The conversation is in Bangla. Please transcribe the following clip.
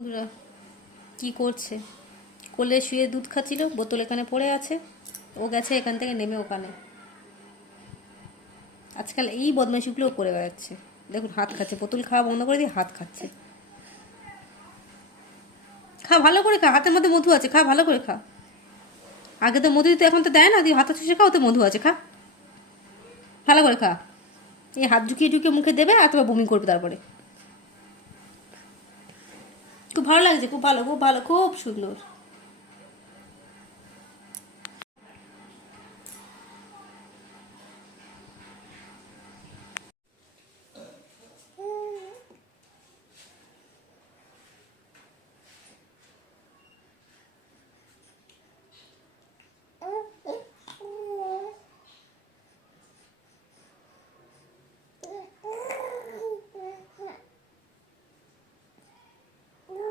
বন্ধুরা কি করছে? কোলে শুয়ে দুধ খাচ্ছিল, বোতল এখানে পড়ে আছে, ও গেছে এখান থেকে নেমে ওখানে। আজকাল এই বদমাইশিগুলো করে বেড়াচ্ছে। দেখুন হাত খাচ্ছে, বোতল খাওয়া বন্ধ করে দিয়ে হাত খাচ্ছে। খা, ভালো করে খা, হাতের মধ্যে মধু আছে, খা ভালো করে খা। আগে তো মধু দিতে, এখন তো দেয় না, দিয়ে হাতে চুষে খাও, তো মধু আছে, খা ভালো করে খা। এই হাত ঝুঁকিয়ে ঝুঁকিয়ে মুখে দেবে আর তোমার বমি করবে তারপরে। খুব ভালো লাগছে, খুব ভালো, খুব ভালো, খুব সুন্দর।